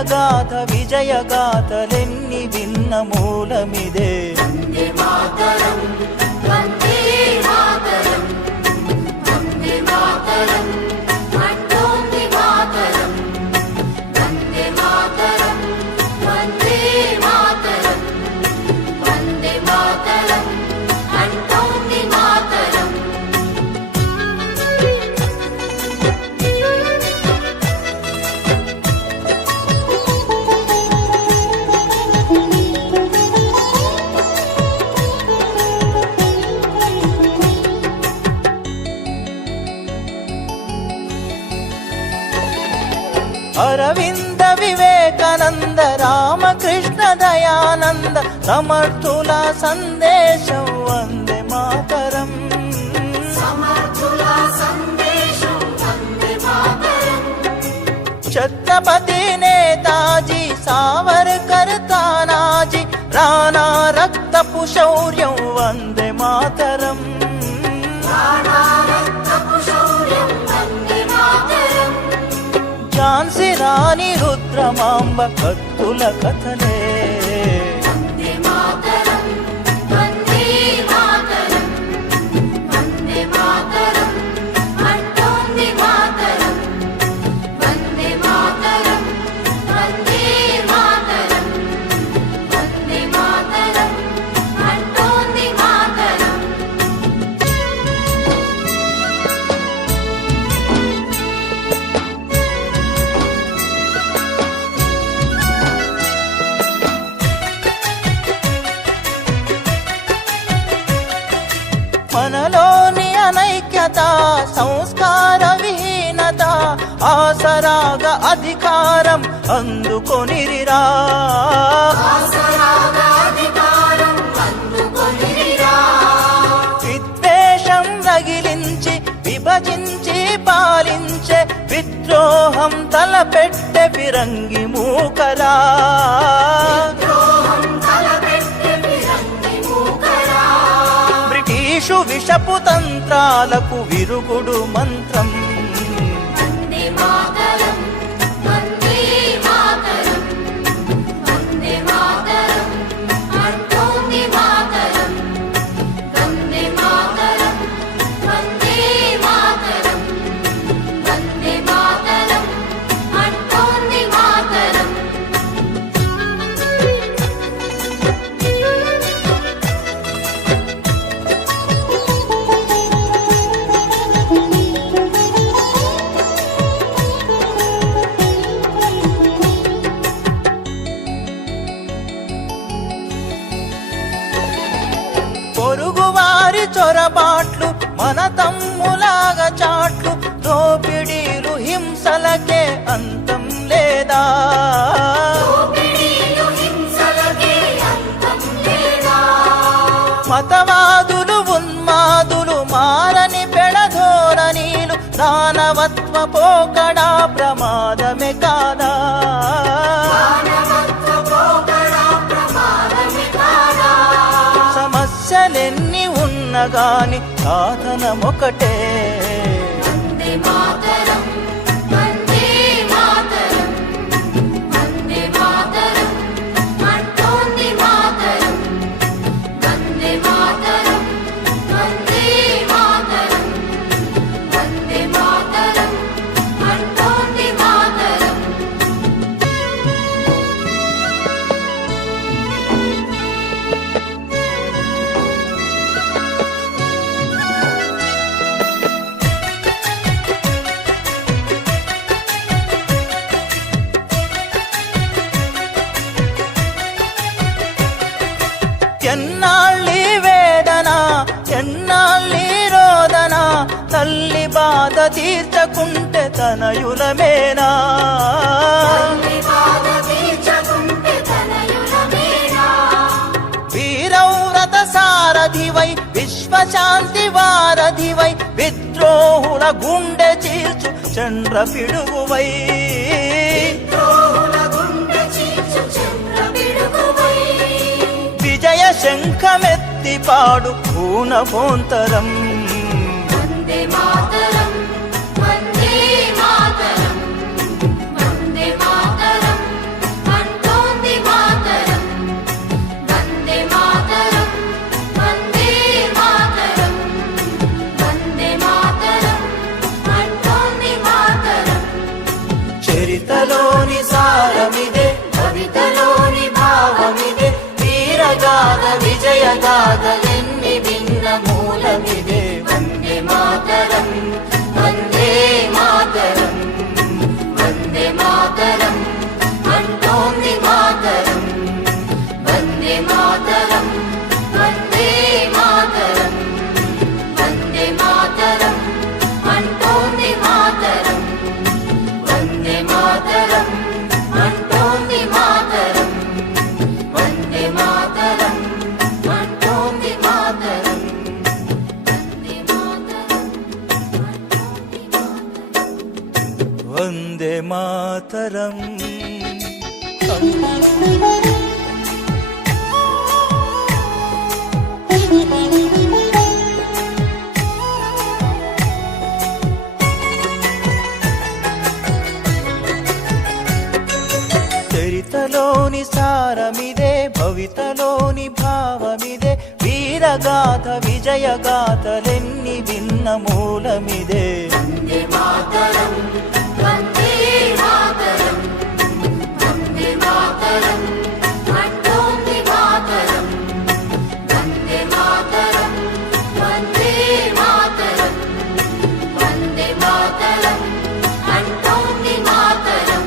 విజయగాథ విజయగాథలెన్ని విన్న మూలమిదే. వందే మాతరం వందే మాతరం వందే మాతరం అంటోంది మాతరం. వందే మాతరం వందే మాతరం వందే మాతరం అంటోంది మాతరం. అరవింద వివేకానంద రామకృష్ణ దయానంద సమర్థుల సందేశం వందే మాతరం. సమర్థుల సందేశం వందే మాతరం. ఛత్రపతి నేతాజీ సావర్కర్ తానాజీ రాణా రక్తపు శౌర్యం వందే మాతరం. రాణా రక్తపు శౌర్యం వందే మాతరం. ఝాన్సీ రాణి రుద్రమాంబ కత్తుల కథలే. వందే మాతరం వందే మాతరం వందే మాతరం అంటోంది మాతరం. వందే మాతరం వందే మాతరం వందే మాతరం అంటోంది మాతరం. మనలోని అనైక్యత సంస్కార విహీనత ఆసరాగా అధికారం అందుకొనిరిరా. ఆసరాగా అధికారం అందుకొనిరా. విద్వేషం రగిలించి విభజించి పాలించే విద్రోహం తలపెట్టె ఫిరంగి మూకరా. ద్రోహం తలపెట్టె ఫిరంగి మూకరా. బ్రిటిషు విషపు తంత్రాలకు విరుగుడు మంత్రం. వందే మాతరం వందే మాతరం వందే మాతరం అంటోంది మాతరం. వందే మాతరం వందే మాతరం వందే మాతరం అంటోంది మాతరం. పొరుగువారి చొరబాట్లు మన తమ్ములాగా చాట్లు దోపిడీలు హింసలకే అంతం లేదా. దోపిడీలు హింసలకే అంతం లేదా. మతవాదులు ఉన్మాదులు మారని పెడధోరణీలు దానవత్వ పోకడా ప్రమాదమే కాదా. మానవత్వ పోకడా ప్రమాదమే కాదా. సమస్యలెన్ని ఉన్నగాని సాధనమొకటే. వందే మాతరం వందే మాతరం వందే మాతరం అంటోంది మాతరం. వందే మాతరం వందే మాతరం వందే మాతరం అంటోంది మాతరం. ఎన్నాళ్ళీ వేదన ఎన్నాళ్ళీ రోదన తల్లి బాధ తీర్చకుంటే తనయులమేనా. తల్లి బాధ తీర్చకుంటే తనయులమేనా. వీరవ్రత సారథివై విశ్వశాంతి వారధివై విద్రోహుల గుండె చీల్చు చంద్ర పిడుగువై. ద్రోహుల గుండె చీల్చు చంద్ర పిడుగువై. విజయ శంఖమెత్తి పాడు పూనభోంతరం. వందే మాతరం వందే మాతరం వందే మాతరం సారమిదే కవితలోని భావమిదే వీరగాథ విజయగాథలెన్ని భిన్న మూలమిదే వందే మాతరం వందే మాతరం వందే మాతరం అంటోంది మాతరం వందే మాతరం వందే మాతరం వందే మాతరం అంటోంది మాతరం వందే మాతరం అంటోంది మాతరం వందే మాతరం అంటోంది మాతరం వందే మాతరం వందే మాతరం చరితలోని సారమిదే భవితలోని భావమిదే వీరగాథ విజయగాథలెన్ని భిన్న మూలమిదే వందే మాతరం వందే మాతరం వందే మాతరం అంటోంది మాతరం వందే మాతరం వందే మాతరం వందే మాతరం అంటోంది మాతరం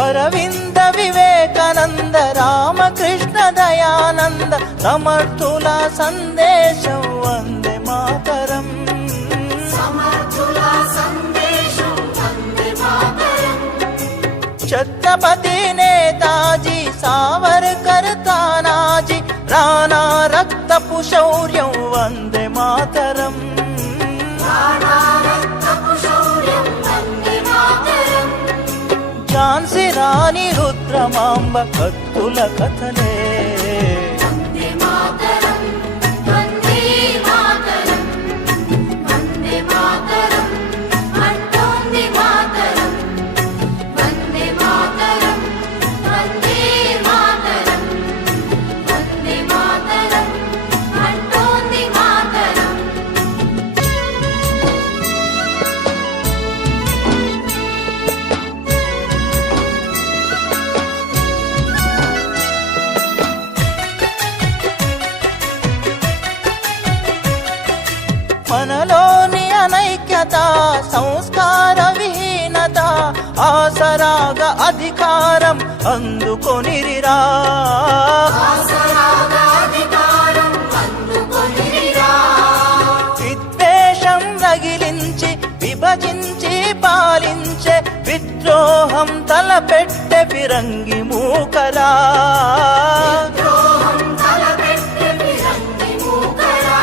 అరవింద వివేకానంద రామకృష్ణ దయానంద సమర్థుల సందేశం వందే మాతరం సమర్థుల సందేశం వందే మాతరం ఛత్రపతి నేతాజీ సావర్కర్ తానాజీ రాణా రక్తపు శౌర్యం వందే మాతరం ప్రాణారక్తపు శౌర్యం వందే మాతరం ఝాన్సీ రాణి రుద్రమాంబ కత్తుల కథలే వందే మాతరం వందే మాతరం వందే మాతరం అంటోంది మాతరం వందే మాతరం వందే మాతరం వందే మాతరం అంటోంది మాతరం మనలోని అనైక్యత సంస్కార విహీనత ఆసరాగా అధికారం అందుకొనిరిరా ఆసరాగాధికారం అందుకొనిరా విద్వేషం రగిలించి విభజించి పాలించే విద్రోహం తలపెట్టె ఫిరంగి మూకలా ద్రోహం తలపెట్టె ఫిరంగి మూకరా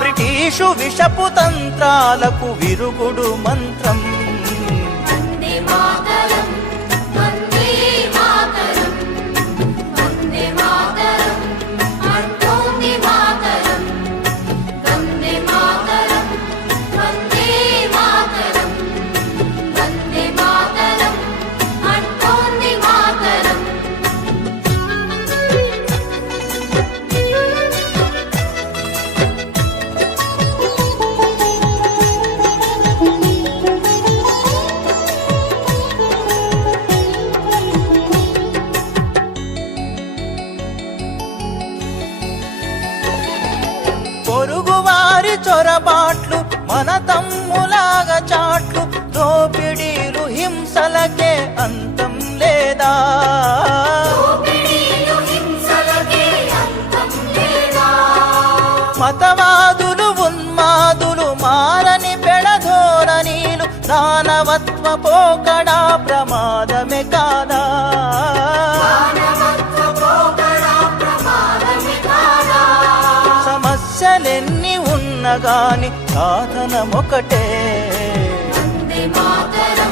బ్రిటిషు విషపు తంత్రాలకు విరుగుడు మంత్రం వందే మాతరం వందే మాతరం వందే మాతరం అంటోంది మాతరం వందే మాతరం వందే మాతరం వందే మాతరం అంటోంది మాతరం పొరుగువారి చొరబాట్లు మన తమ్ములాగా చాట్లు దోపిడీలు హింసలకే అంతం లేదా దోపిడీలు హింసలకే అంతం లేదా మతవాదులు ఉన్మాదులు మారని పెడధోరణీలు దానవత్వ పోకడా ప్రమాదమే కాదా మానవత్వ పోకడా ప్రమాదమే కాదా సమస్యలెన్ని ఉన్నగాని సాధనమొకటే వందే మాతరం